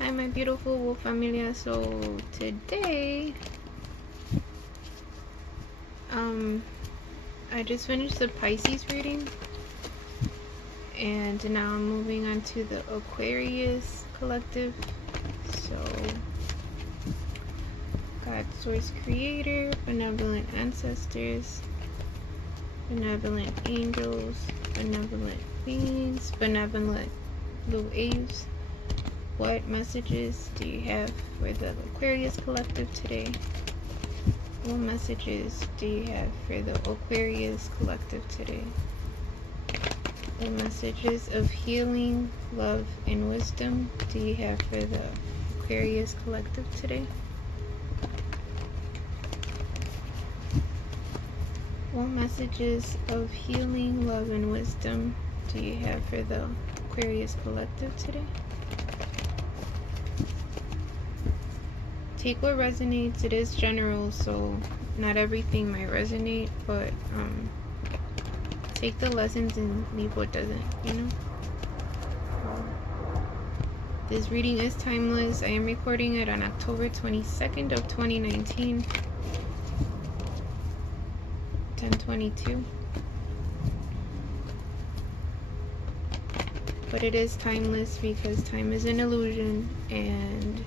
Hi my beautiful familia. So today I just finished the Pisces reading and now I'm moving on to the Aquarius collective. So God, Source Creator, benevolent ancestors, benevolent angels, benevolent beings, benevolent blue aves. What messages do you have for the Aquarius collective today? What messages do you have for the Aquarius collective today? What messages of healing, love, and wisdom do you have for the Aquarius collective today? What messages of healing, love, and wisdom do you have for the Aquarius collective today? Take what resonates. It is general, so not everything might resonate, but take the lessons and leave what doesn't, you know? This reading is timeless. I am recording it on October 22nd of 2019, 10:22. But it is timeless because time is an illusion, and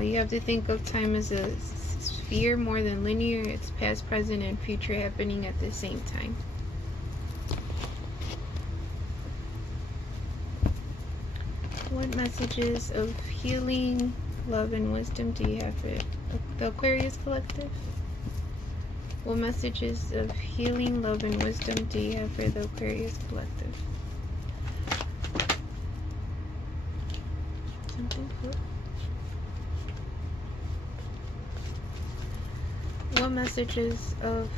you have to think of time as a sphere more than linear. It's past, present, and future happening at the same time. What messages of healing, love, and wisdom do you have for the Aquarius collective? What messages of healing, love, and wisdom do you have for the Aquarius collective? Something cool. What messages of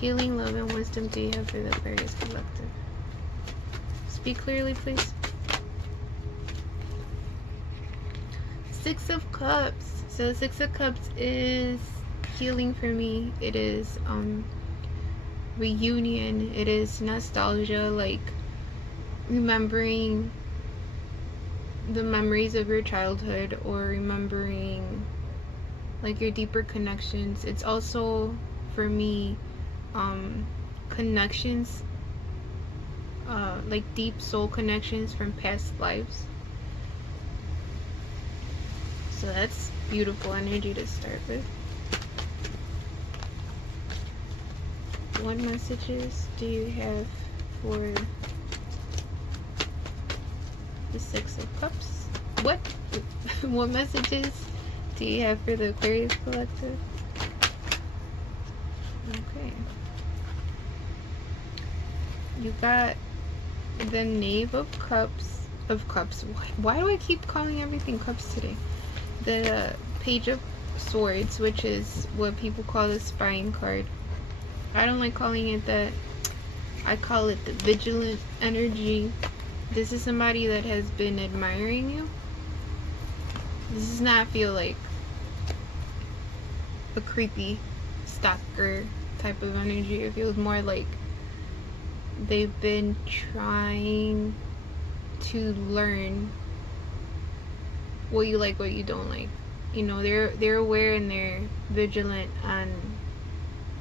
healing, love, and wisdom do you have for the Aquarius collective? Speak clearly, please. Six of Cups. So Six of Cups is healing for me. It is reunion. It is nostalgia, like remembering the memories of your childhood, or remembering like your deeper connections. It's also for me connections, like deep soul connections from past lives. So that's beautiful energy to start with. What messages do you have for the Six of Cups? What messages do you have for the Aquarius collective? Okay. You got the Knave of Cups. Why do I keep calling everything cups today? The Page of Swords, which is what people call the spying card. I don't like calling it that. I call it the vigilant energy. This is somebody that has been admiring you. This does not feel like a creepy stalker type of energy. It feels more like they've been trying to learn what you like, what you don't like. You know, they're aware and they're vigilant on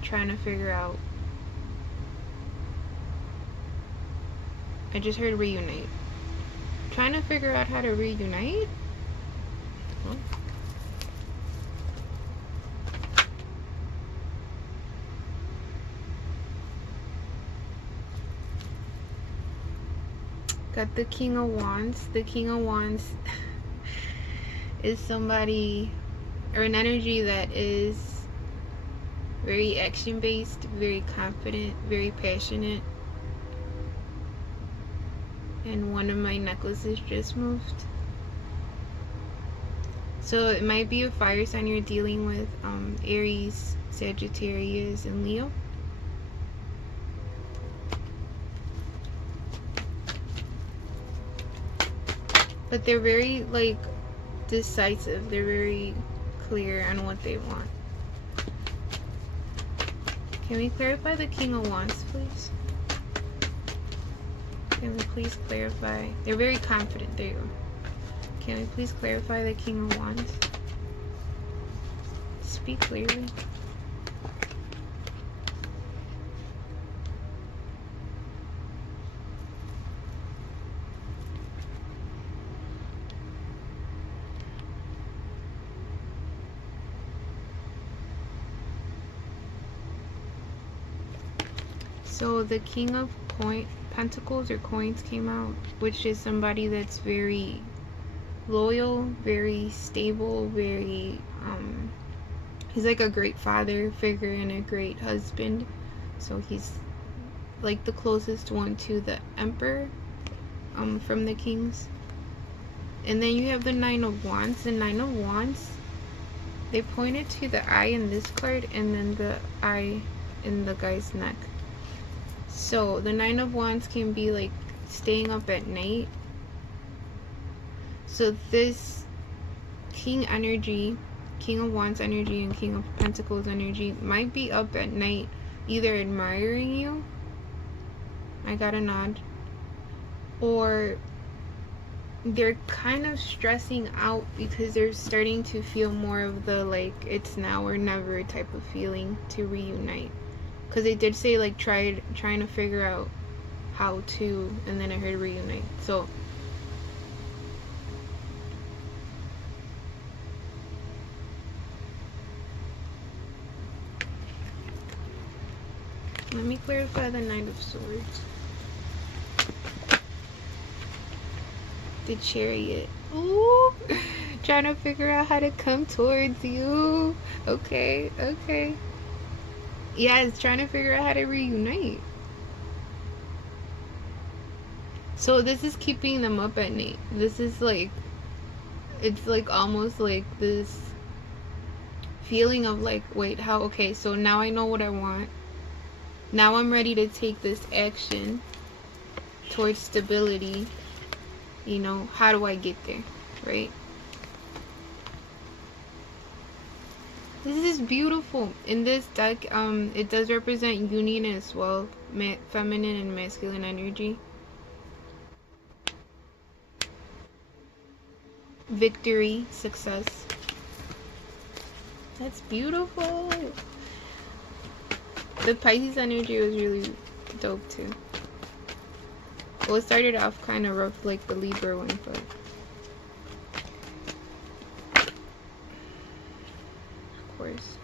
trying to figure out. I just heard reunite. Trying to figure out how to reunite? Huh? Got the King of Wands. The King of Wands is somebody or an energy that is very action-based, very confident, very passionate. And one of my necklaces just moved. So it might be a fire sign you're dealing with, Aries, Sagittarius, and Leo. But they're very, like, decisive. They're very clear on what they want. Can we clarify the King of Wands, please? Can we please clarify? They're very confident. There you go. Can we please clarify the King of Wands? Speak clearly. So the King of Pentacles or Coins came out, which is somebody that's very loyal, very stable, very he's like a great father figure and a great husband. So he's like the closest one to the Emperor from the Kings. And then you have the Nine of Wands. The Nine of Wands, they pointed to the eye in this card and then the eye in the guy's neck. So the Nine of Wands can be like staying up at night. So this King energy, King of Wands energy and King of Pentacles energy might be up at night either admiring you, I got a nod, or they're kind of stressing out because they're starting to feel more of the like it's now or never type of feeling to reunite. Because they did say like trying to figure out how to, and then I heard reunite. So let me clarify the Knight of Swords. The Chariot. Ooh, trying to figure out how to come towards you. Okay, okay. Yeah, it's trying to figure out how to reunite. So this is keeping them up at night. This is like, it's like almost like this feeling of like, wait, how, okay, so now I know what I want. Now I'm ready to take this action towards stability. You know, how do I get there, right? This is beautiful. In this deck, it does represent union as well, feminine and masculine energy. Victory, success. That's beautiful. The Pisces energy was really dope too. Well, it started off kind of rough like the Libra one, but of course.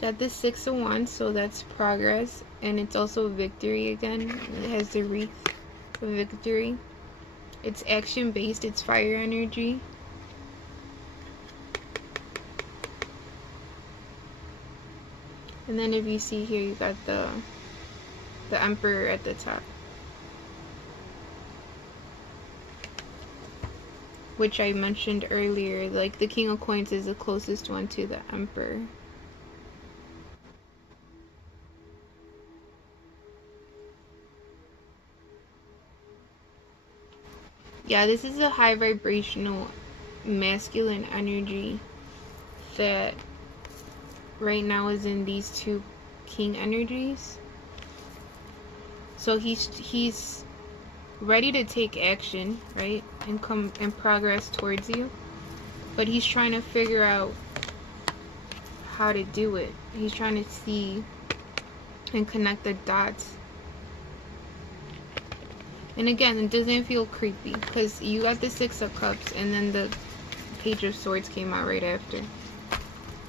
Got the Six of Wands, so that's progress, and it's also victory again. It has the wreath of victory. It's action based, it's fire energy. And then if you see here, you got the Emperor at the top, which I mentioned earlier, like the King of Coins is the closest one to the Emperor. Yeah, this is a high vibrational masculine energy that right now is in these two King energies. So he's ready to take action, right, and come and progress towards you, but he's trying to figure out how to do it. He's trying to see and connect the dots. And again, it doesn't feel creepy because you got the Six of Cups and then the Page of Swords came out right after.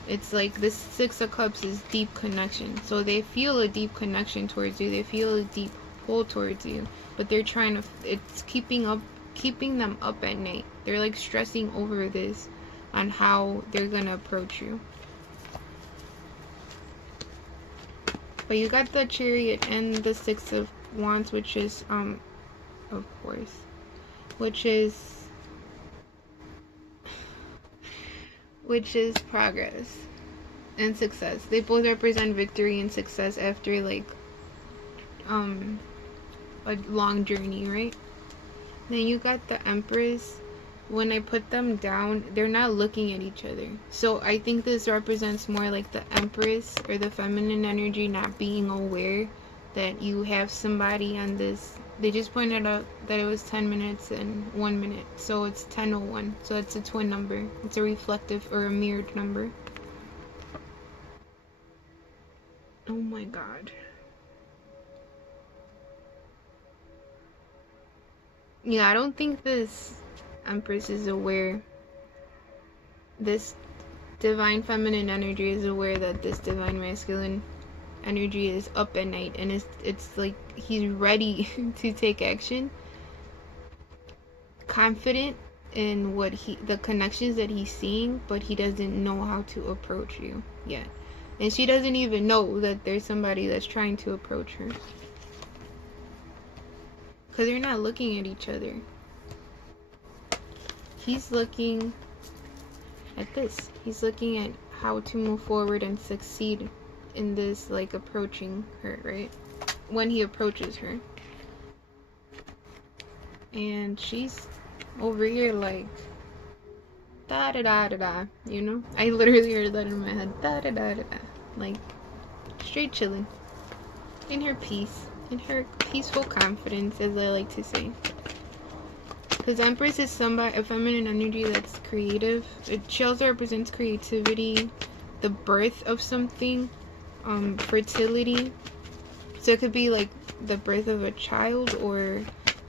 It's like this Six of Cups is deep connection, so they feel a deep connection towards you, they feel a deep pull towards you, but they're trying to, it's keeping them up at night. They're like stressing over this on how they're gonna approach you. But you got the Chariot and the Six of Wands, which is of course, which is progress and success. They both represent victory and success after like a long journey, right? Then you got the Empress. When I put them down, they're not looking at each other. So I think this represents more like the Empress or the feminine energy not being aware that you have somebody on this They just pointed out that it was 10 minutes and 1 minute, so it's 10:01. So it's a twin number. It's a reflective or a mirrored number. Oh my god. Yeah, I don't think this Empress is aware. This divine feminine energy is aware that this divine masculine energy is up at night, and it's like he's ready to take action, confident in what the connections that he's seeing, but he doesn't know how to approach you yet. And she doesn't even know that there's somebody that's trying to approach her, because they're not looking at each other. He's looking at this. He's looking at how to move forward and succeed in this, like, approaching her, right? When he approaches her. And she's over here like da da da da da, you know? I literally heard that in my head. Da da da da da. Like, straight chilling. In her peace. In her peaceful confidence, as I like to say. Because Empress is somebody, a feminine energy that's creative. She also represents creativity, the birth of something, fertility. So it could be like the birth of a child or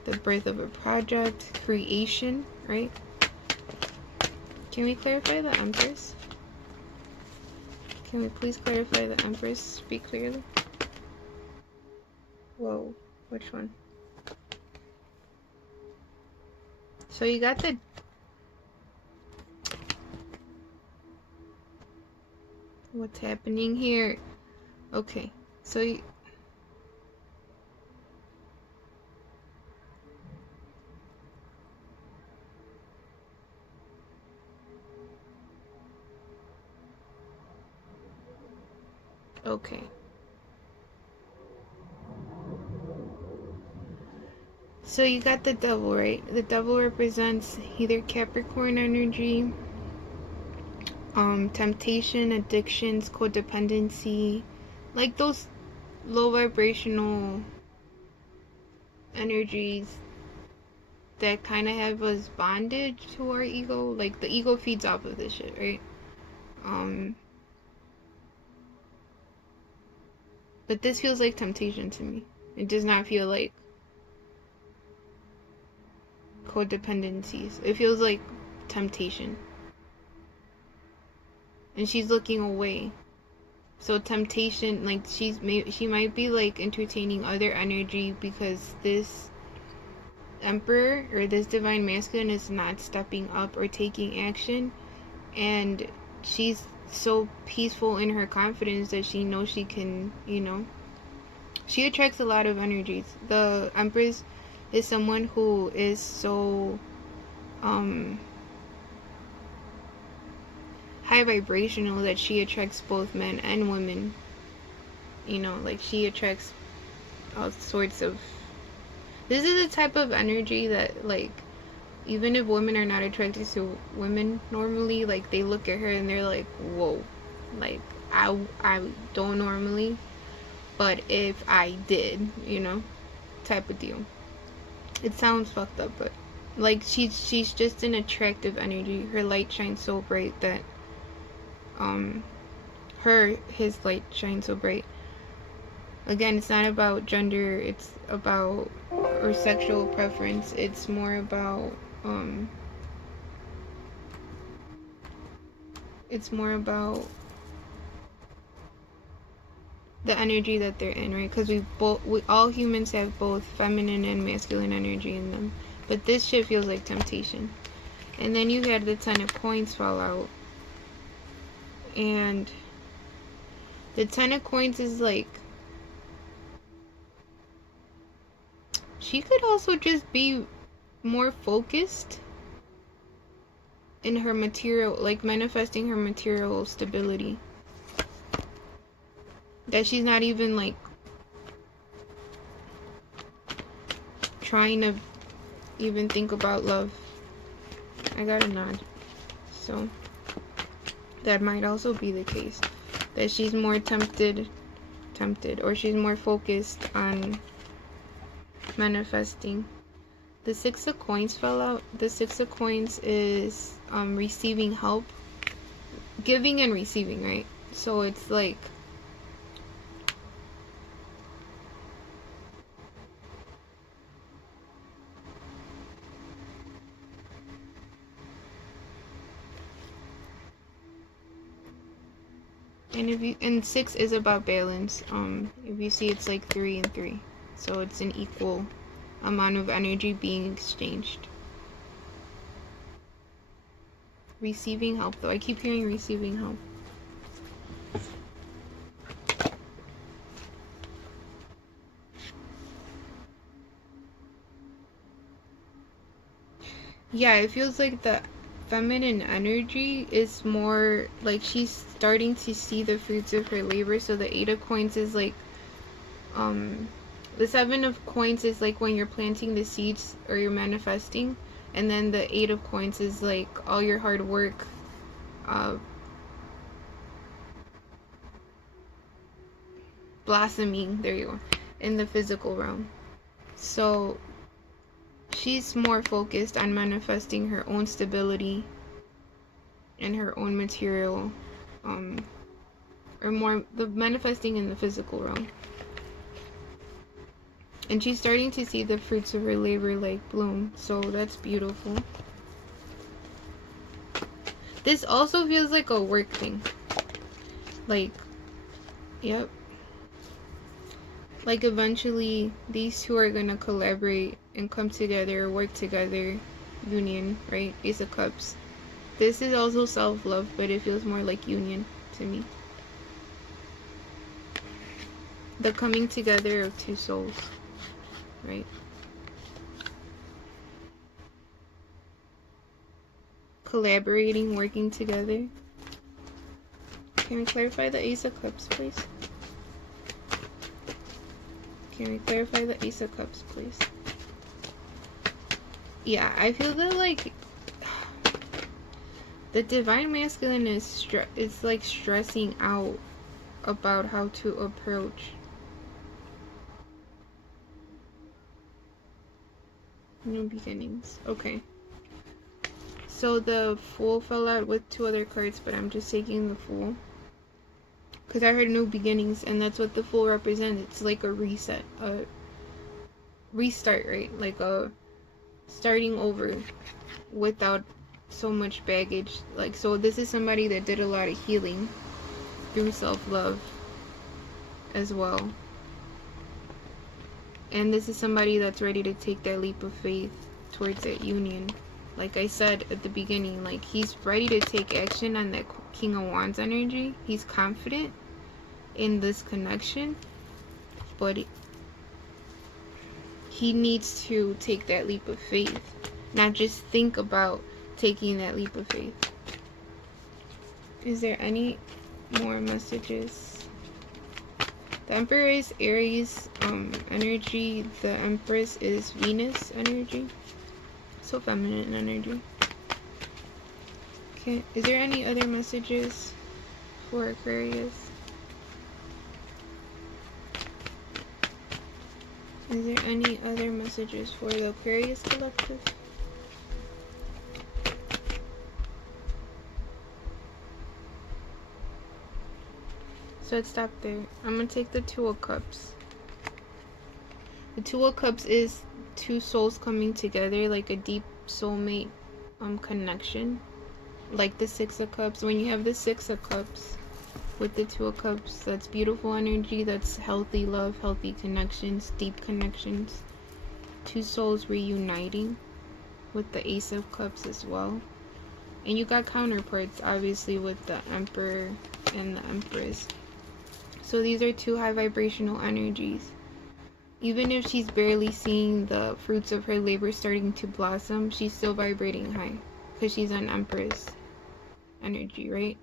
the birth of a project, creation, right? Can we clarify the Empress? Can we please clarify the Empress? Speak clearly. Whoa, which one? So you got the... What's happening here? Okay, so you... Okay. So you got the Devil, right? The Devil represents either Capricorn energy, temptation, addictions, codependency, like those low vibrational energies that kind of have us bondage to our ego. Like, the ego feeds off of this shit, right? But this feels like temptation to me. It does not feel like codependencies. It feels like temptation. And she's looking away. So temptation, like, she might be like entertaining other energy because this Emperor or this divine masculine is not stepping up or taking action, and she's so peaceful in her confidence that she knows she can, you know, she attracts a lot of energies. The Empress is someone who is so high vibrational that she attracts both men and women, you know, like she attracts all sorts of... This is a type of energy that, like, even if women are not attracted to women normally, like, they look at her and they're like, whoa, like, I don't normally, but if I did, you know, type of deal. It sounds fucked up, but, like, she's just an attractive energy. Her light shines so bright that his light shines so bright. Again, it's not about gender, it's about, or sexual preference, it's more about the energy that they're in, right? Because we all humans have both feminine and masculine energy in them, but this shit feels like temptation. And then you had the 10 of coins fall out, and the 10 of coins is like, she could also just be more focused in her material, like manifesting her material stability. That she's not even like trying to even think about love. I got a nod. So that might also be the case. That she's more tempted, or she's more focused on manifesting. The Six of Coins fell out. The Six of Coins is receiving help, giving and receiving, right? So it's like and 6 is about balance. If you see, it's like 3 and 3, so it's an equal amount of energy being exchanged. Receiving help, though. I keep hearing receiving help. Yeah, it feels like the feminine energy is more like she's starting to see the fruits of her labor. So the 8 of Coins is like the 7 of Coins is like when you're planting the seeds or you're manifesting, and then the 8 of Coins is like all your hard work blossoming, there you go, in the physical realm. So she's more focused on manifesting her own stability and her own material, or more the manifesting in the physical realm. And she's starting to see the fruits of her labor like bloom, so that's beautiful. This also feels like a work thing. Like, yep. Like eventually these two are gonna collaborate and come together or work together. Union, right? Ace of Cups. This is also self-love, but it feels more like union to me. The coming together of two souls, right? Collaborating, working together. Can we clarify the Ace of Cups, please? Can we clarify the Ace of Cups, please? Yeah, I feel that like the Divine Masculine is like stressing out about how to approach new beginnings. Okay. So the Fool fell out with 2 other cards, but I'm just taking the Fool because I heard new beginnings, and that's what the Fool represents. It's like a reset, a restart, right? Like a starting over without so much baggage. Like, so this is somebody that did a lot of healing through self-love as well, and this is somebody that's ready to take that leap of faith towards that union. Like I said at the beginning, like he's ready to take action on that King of Wands energy. He's confident in this connection, but he needs to take that leap of faith, not just think about taking that leap of faith. Is there any more messages? The Emperor is Aries energy. The Empress is Venus energy. So feminine energy. Okay, is there any other messages for Aquarius? Is there any other messages for the Aquarius collective? So let's stop there. I'm gonna take the 2 of Cups. The 2 of Cups is 2 souls coming together, like a deep soulmate connection, like the 6 of Cups. When you have the 6 of Cups with the 2 of Cups, that's beautiful energy. That's healthy love, healthy connections, deep connections. 2 souls reuniting with the Ace of Cups as well. And you got counterparts, obviously, with the Emperor and the Empress. So these are 2 high vibrational energies. Even if she's barely seeing the fruits of her labor starting to blossom, she's still vibrating high because she's an Empress energy, right?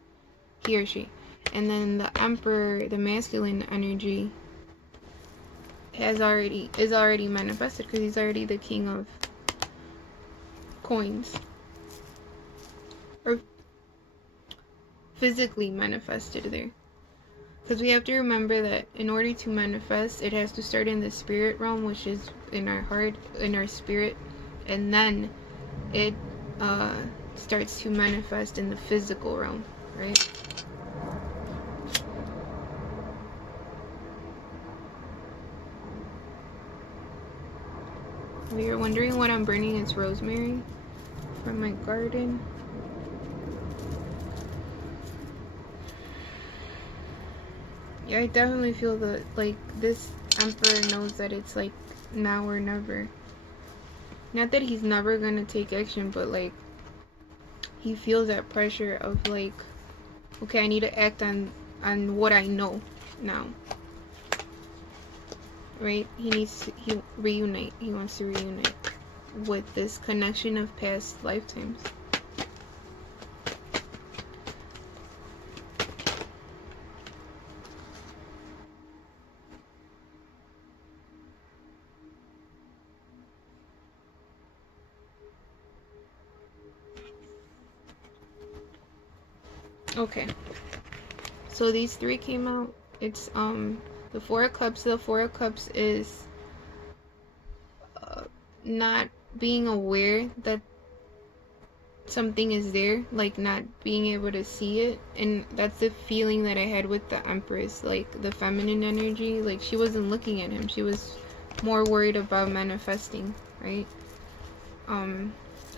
He or she. And then the Emperor, the masculine energy, is already manifested because he's already the King of Coins, or physically manifested there. Because we have to remember that in order to manifest, it has to start in the spirit realm, which is in our heart, in our spirit, and then it starts to manifest in the physical realm, right? If you're wondering what I'm burning, it's rosemary from my garden. Yeah, I definitely feel that, like, this emperor knows that it's like now or never. Not that he's never gonna take action, but like he feels that pressure of like, okay, I need to act on what I know now. Right? He wants to reunite with this connection of past lifetimes. Okay, so these three came out. It's the Four of Cups. The Four of Cups is not being aware that something is there, like not being able to see it. And that's the feeling that I had with the Empress, like the feminine energy. Like she wasn't looking at him, she was more worried about manifesting, right?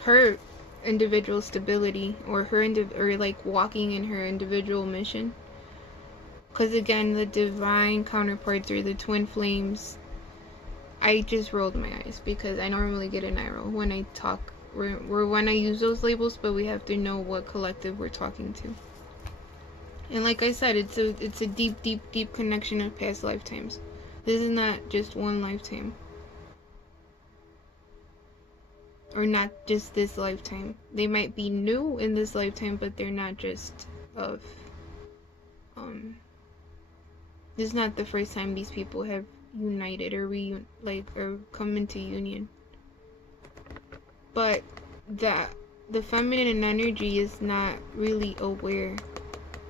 Her individual stability, or or like walking in her individual mission. Because again, the divine counterparts, or the twin flames, I just rolled my eyes because I normally get an eye roll when I talk, or when I use those labels, but we have to know what collective we're talking to. And like I said, it's a deep, deep, deep connection of past lifetimes. This is not just one lifetime, or not just this lifetime. They might be new in this lifetime, but they're not just of this is not the first time these people have united or or come into union. But the feminine energy is not really aware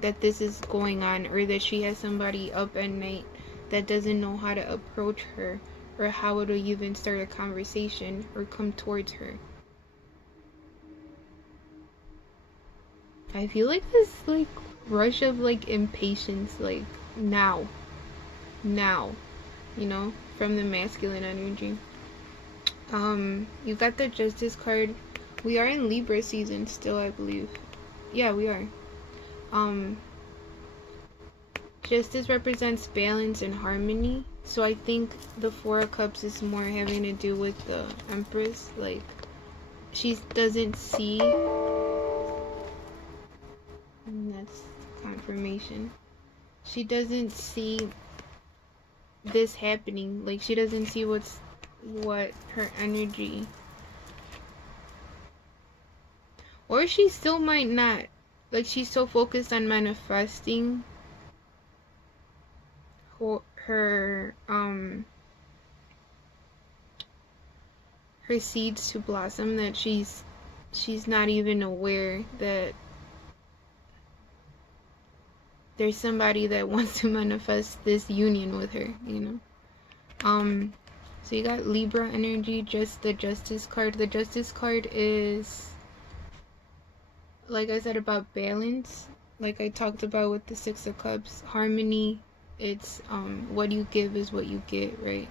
that this is going on, or that she has somebody up at night that doesn't know how to approach her, or how to even start a conversation or come towards her. I feel like this like rush of like impatience, like now, you know, from the masculine energy. You got the Justice card. We are in Libra season still, I believe. Yeah, we are. Justice represents balance and harmony. So I think the Four of Cups is more having to do with the Empress. Like, she doesn't see. And that's confirmation. She doesn't see this happening. Like, she doesn't see what her energy, or she still might not, like she's so focused on manifesting her seeds to blossom, that she's not even aware that there's somebody that wants to manifest this union with her, you know. So you got Libra energy, just the Justice card. The Justice card is, like I said, about balance, like I talked about with the Six of Cups. Harmony, it's what you give is what you get, right?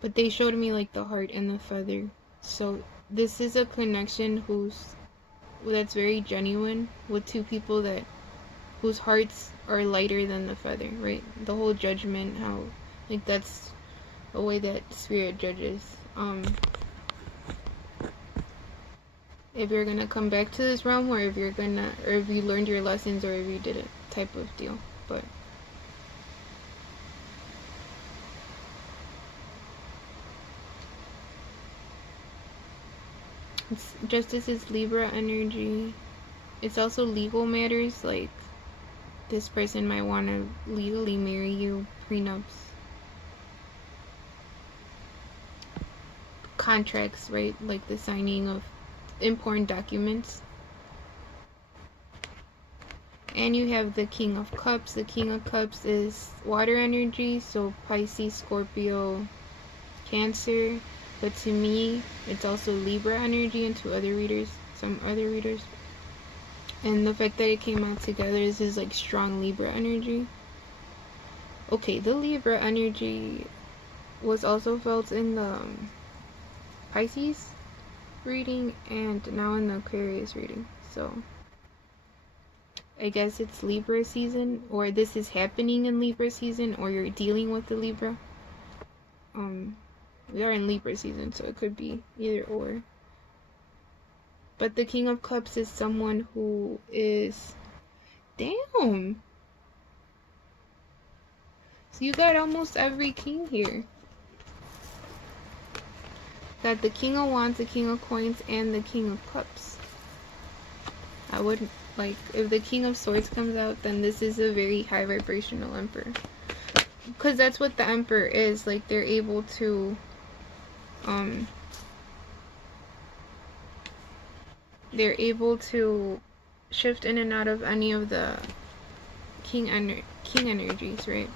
But they showed me like the heart and the feather. So this is a connection that's very genuine, with two people whose hearts are lighter than the feather, right? The whole judgment, how like that's a way that spirit judges. If you're gonna come back to this realm, or if you learned your lessons, or if you did it, type of deal. But Justice is Libra energy. It's also legal matters, like this person might want to legally marry you, prenups, contracts, right? Like the signing of important documents. And you have the King of Cups. The King of Cups is water energy, so Pisces, Scorpio, Cancer. But to me, it's also Libra energy, and to other readers, some other readers. And the fact that it came out together is like strong Libra energy. Okay, the Libra energy was also felt in the Pisces reading and now in the Aquarius reading. So I guess it's Libra season, or this is happening in Libra season, or you're dealing with the Libra. We are in Libra season, so it could be either or. But the King of Cups is someone who is... Damn! So you got almost every king here. Got the King of Wands, the King of Coins, and the King of Cups. I wouldn't... Like, if the King of Swords comes out, then this is a very high vibrational Emperor. Because that's what the Emperor is. Like, they're able to... they're able to shift in and out of any of the king energies, right?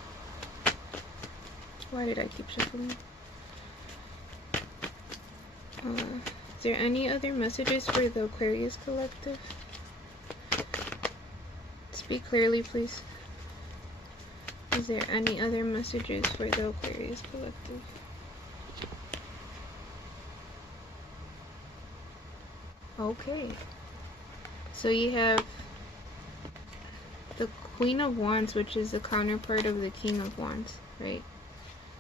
Why did I keep shuffling? Is there any other messages for the Aquarius collective? Speak clearly, please. Is there any other messages for the Aquarius collective? Okay. So you have the Queen of Wands, which is the counterpart of the King of Wands, right?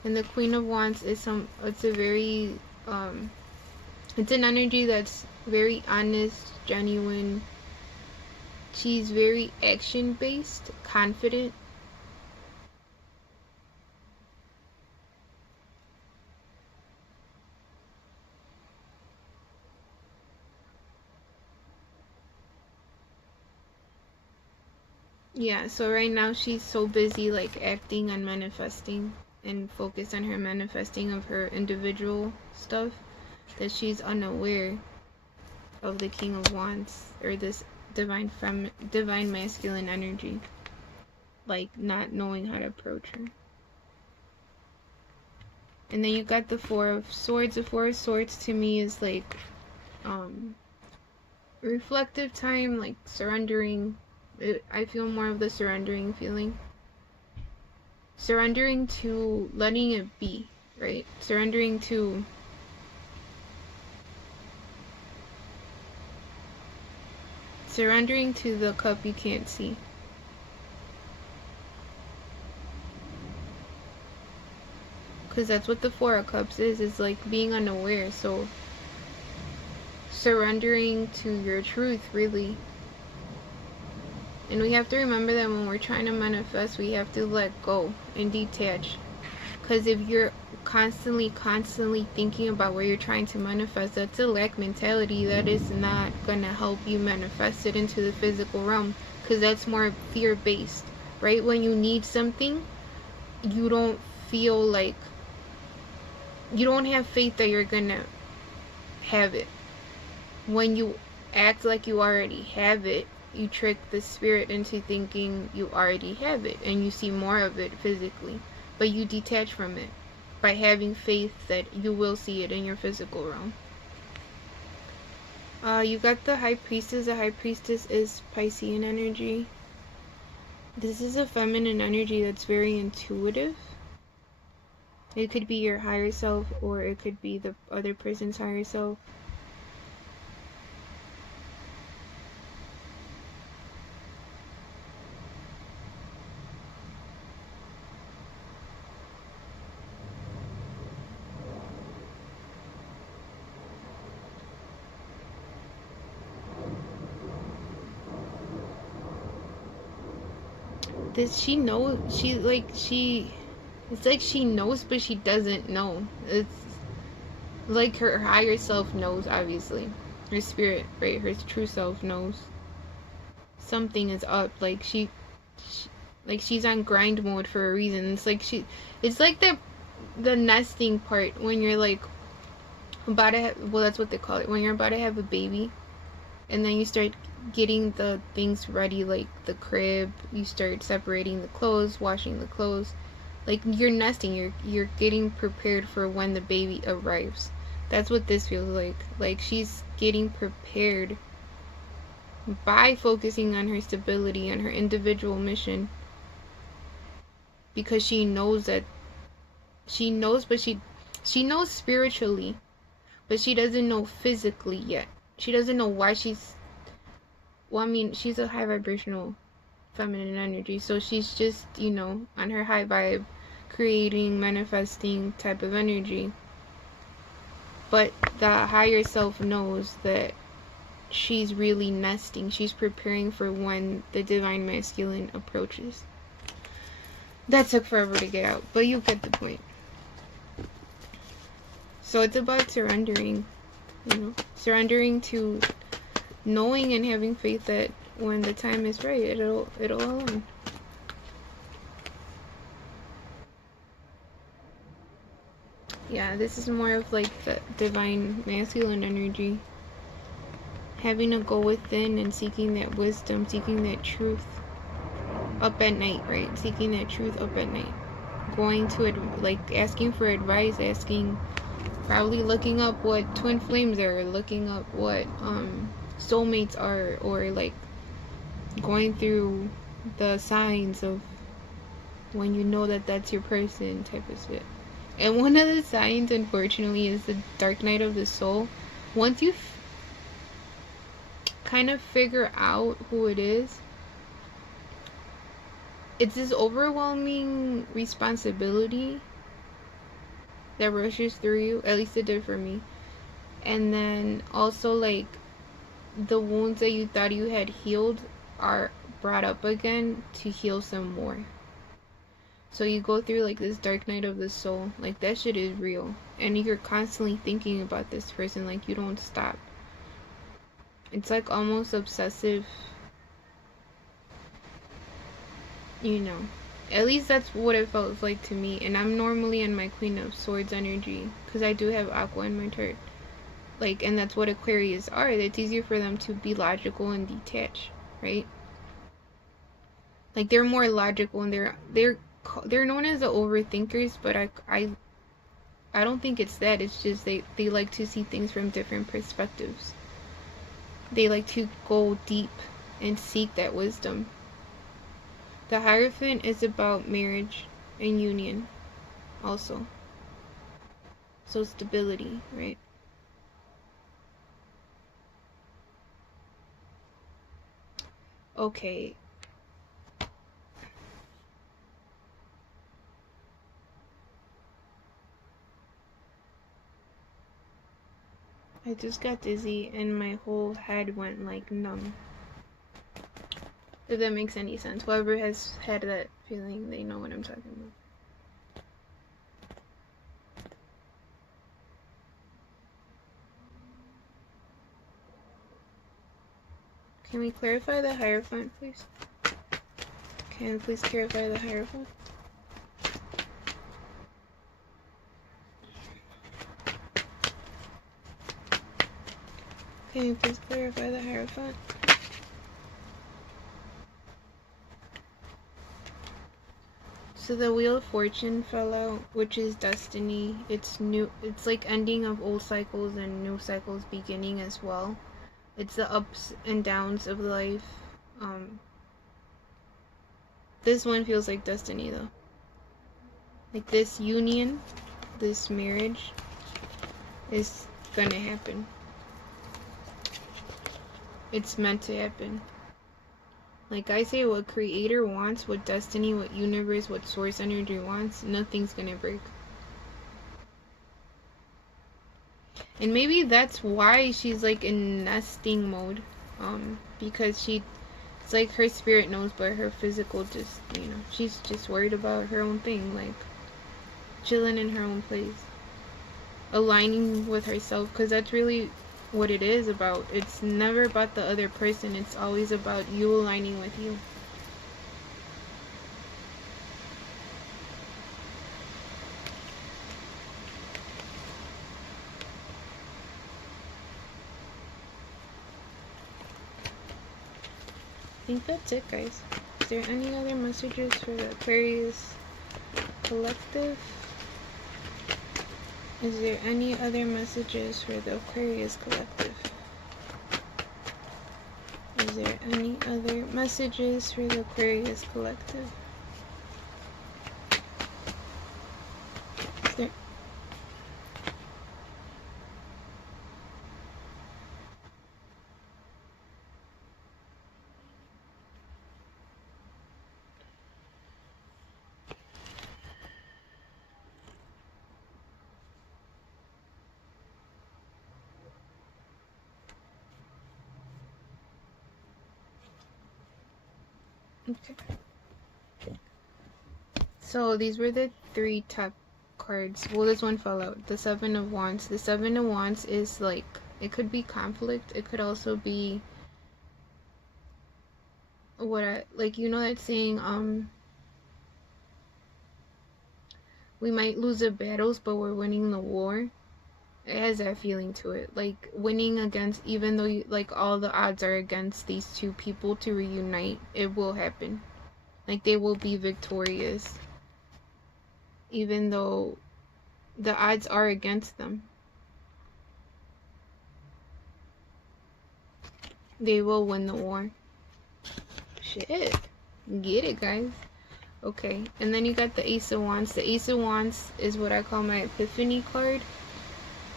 And the Queen of Wands is it's a very, it's an energy that's very honest, genuine. She's very action-based, confident. Yeah, so right now she's so busy like acting and manifesting and focused on her manifesting of her individual stuff that she's unaware of the King of Wands or this divine masculine energy, like not knowing how to approach her. And then you got the Four of Swords. The Four of Swords to me is like reflective time, like surrendering. I feel more of the surrendering feeling. Surrendering to letting it be, right? Surrendering to the cup you can't see. Because that's what the Four of Cups is like being unaware. So surrendering to your truth, really. And we have to remember that when we're trying to manifest, we have to let go and detach. Because if you're constantly thinking about where you're trying to manifest, that's a lack mentality. That is not going to help you manifest it into the physical realm. Because that's more fear-based, right? When you need something, you don't feel like... You don't have faith that you're going to have it. When you act like you already have it, you trick the spirit into thinking you already have it, and you see more of it physically, but you detach from it by having faith that you will see it in your physical realm. You got the High Priestess. The High Priestess is Piscean energy. This is a feminine energy that's very intuitive. It could be your higher self, or it could be the other person's higher self. She knows, it's like she knows, but she doesn't know. It's like her higher self knows, obviously. Her spirit, right? Her true self knows. Something is up. Like she's on grind mode for a reason. It's like the nesting part when you're like about to have, well, that's what they call it. When you're about to have a baby. and then you start getting the things ready, like the crib. You start separating the clothes, washing the clothes, like you're nesting, you're getting prepared for when the baby arrives. That's what this feels like she's getting prepared by focusing on her stability and her individual mission, because she knows that she knows, but she knows spiritually, but she doesn't know physically yet. She doesn't know why she's, well, I mean, she's a high vibrational feminine energy, so she's just, you know, on her high vibe, creating, manifesting type of energy. But the higher self knows that she's really nesting. She's preparing for when the divine masculine approaches. That took forever to get out, but you get the point. So it's about surrendering, you know, surrendering to knowing and having faith that when the time is right, it'll align. Yeah, this is more of like the divine masculine energy. Having to go within and seeking that wisdom, seeking that truth up at night, right? Seeking that truth up at night. Going to it, like asking for advice, asking, probably looking up what twin flames are, looking up what soulmates are, or like going through the signs of when you know that that's your person type of shit. And one of the signs, unfortunately, is the dark night of the soul. Once you kind of figure out who it is, it's this overwhelming responsibility that rushes through you. At least it did for me. And then also, like, the wounds that you thought you had healed are brought up again to heal some more. So you go through like this dark night of the soul. Like, that shit is real. And you're constantly thinking about this person. Like, you don't stop. It's like almost obsessive. You know. At least that's what it felt like to me. And I'm normally in my Queen of Swords energy, because I do have Aqua in my chart. Like, and that's what Aquarius are. It's easier for them to be logical and detached, right? Like, they're more logical, and they're known as the overthinkers, but I don't think it's that. It's just they like to see things from different perspectives. They like to go deep and seek that wisdom. The Hierophant is about marriage and union also. So stability, right? Okay. I just got dizzy and my whole head went like numb. If that makes any sense. Whoever has had that feeling, they know what I'm talking about. Can we clarify the Hierophant, please? Can you please clarify the Hierophant? Can you please clarify the Hierophant? So the Wheel of Fortune fell out, which is destiny. It's new. It's like ending of old cycles and new cycles beginning as well. It's the ups and downs of life. This one feels like destiny though. Like, this union, this marriage is gonna happen. It's meant to happen. Like I say, what creator wants, what destiny, what universe, what source energy wants, nothing's gonna break. And maybe that's why she's like in nesting mode. Because it's like her spirit knows, but her physical just, you know, she's just worried about her own thing, like chilling in her own place, aligning with herself, because that's really what it is about. It's never about the other person, it's always about you aligning with you. think that's it, guys. Is there any other messages for the Aquarius collective? Is there any other messages for the Aquarius collective? Is there any other messages for the Aquarius collective? Is there... Okay. So these were the 3 top cards. Well, this one fell out. The 7 of Wands. The 7 of Wands is like, it could be conflict. It could also be like, you know that saying, we might lose the battles, but we're winning the war. It has that feeling to it, like winning against, even though you, like all the odds are against these 2 people to reunite, it will happen. Like they will be victorious, even though the odds are against them. They will win the war. Shit, get it, guys. Okay, and then you got the Ace of Wands. The Ace of Wands is what I call my Epiphany card.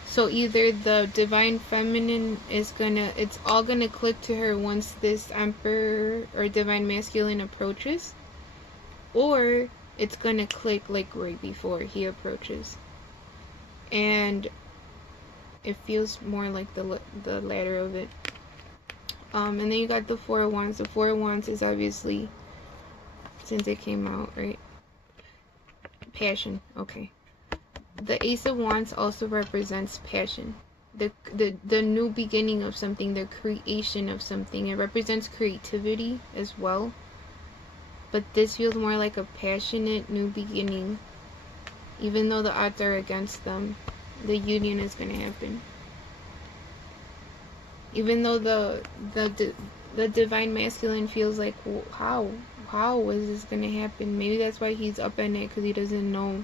So either the Divine Feminine is gonna, it's all gonna click to her once this Emperor or Divine Masculine approaches, or it's gonna click like right before he approaches. And it feels more like the latter of it. And then you got the 4 of Wands. The 4 of Wands is obviously, since it came out, right? Passion. Okay. The Ace of Wands also represents passion, the new beginning of something, the creation of something. It represents creativity as well, but this feels more like a passionate new beginning. Even though the odds are against them, the union is going to happen. Even though the Divine Masculine feels like, well, how is this going to happen? Maybe that's why he's up at night, because he doesn't know.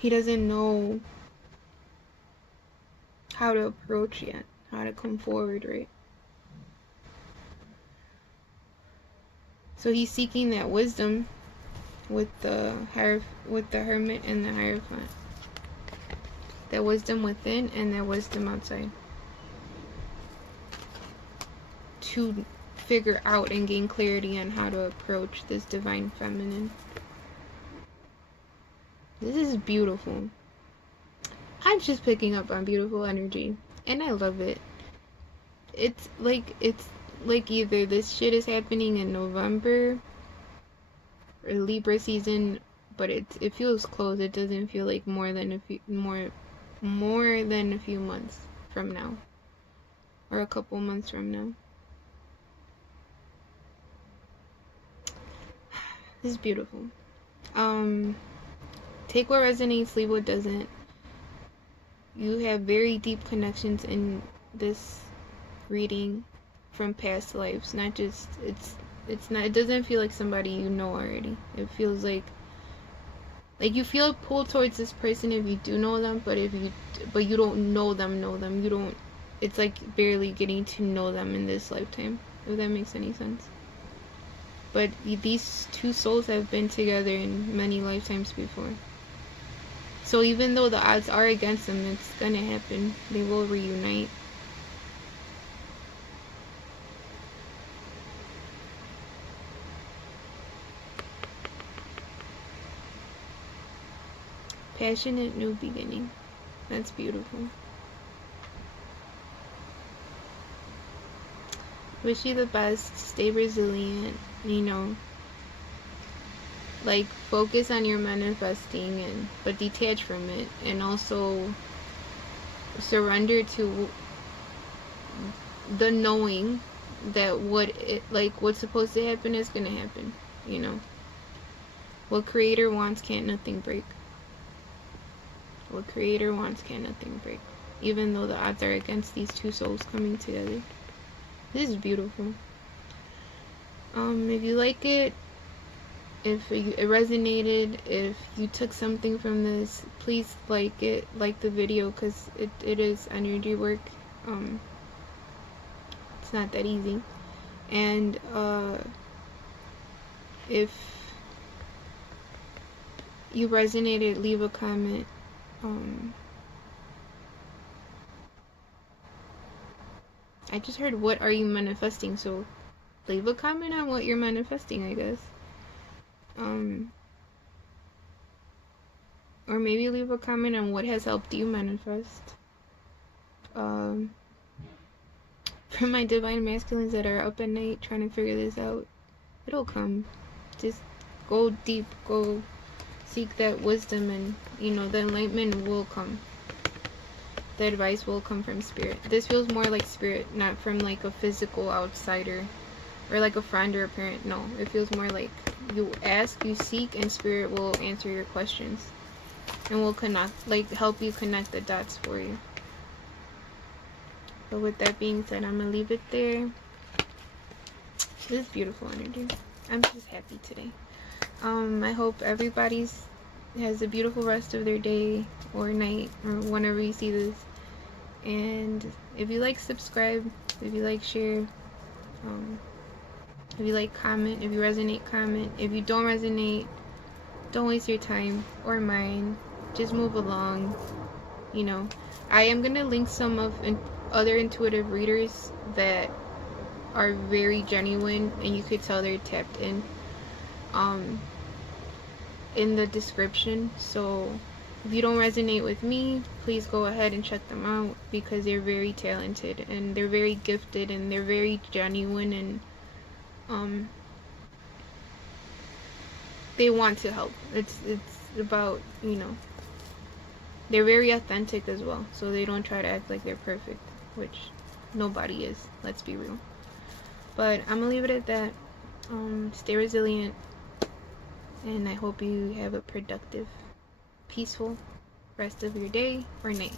He doesn't know how to approach yet, how to come forward, right? So he's seeking that wisdom with the Hermit and the Hierophant. That wisdom within and that wisdom outside. To figure out and gain clarity on how to approach this Divine Feminine. This is beautiful. I'm just picking up on beautiful energy, and I love it. It's like either this shit is happening in November or Libra season, but it feels close. It doesn't feel like more than a few months from now, or a couple months from now. This is beautiful. Take what resonates, leave what doesn't. You have very deep connections in this reading from past lives. Not just, it doesn't feel like somebody you know already. It feels like you feel pulled towards this person if you do know them, but you don't know them, you don't, it's like barely getting to know them in this lifetime, if that makes any sense. But these 2 souls have been together in many lifetimes before. So even though the odds are against them, it's gonna happen. They will reunite. Passionate new beginning. That's beautiful. Wish you the best. Stay resilient. You know, like focus on your manifesting, but detach from it, and also surrender to the knowing that what's supposed to happen is gonna happen. You know, what Creator wants, can't nothing break. What Creator wants, can't nothing break. even though the odds are against these two souls coming together. This is beautiful. If you like it, if it resonated, if you took something from this, please like it, like the video, because it is energy work. It's not that easy. And if you resonated, leave a comment. I just heard, what are you manifesting? So leave a comment on what you're manifesting, I guess. Or maybe leave a comment on what has helped you manifest. For my divine masculines that are up at night trying to figure this out, it'll come. Just go deep, go seek that wisdom, and you know, the enlightenment will come. The advice will come from spirit. This feels more like spirit, not from like a physical outsider or like a friend or a parent. No, it feels more like you ask, you seek, and spirit will answer your questions and will connect, like help you connect the dots for you. But with that being said, I'm gonna leave it there. This is beautiful energy. I'm just happy today. I hope everybody has a beautiful rest of their day or night or whenever you see this. And if you like, subscribe. If you like, share. If you like, comment. If you resonate, comment. If you don't resonate, don't waste your time or mine. Just move along. You know, I am gonna link some of other intuitive readers that are very genuine and you could tell they're tapped in the description. So if you don't resonate with me, please go ahead and check them out, because they're very talented and they're very gifted and they're very genuine, and they want to help. It's about, you know, they're very authentic as well, so they don't try to act like they're perfect, which nobody is, let's be real. But I'm gonna leave it at that. Stay resilient, and I hope you have a productive, peaceful rest of your day or night.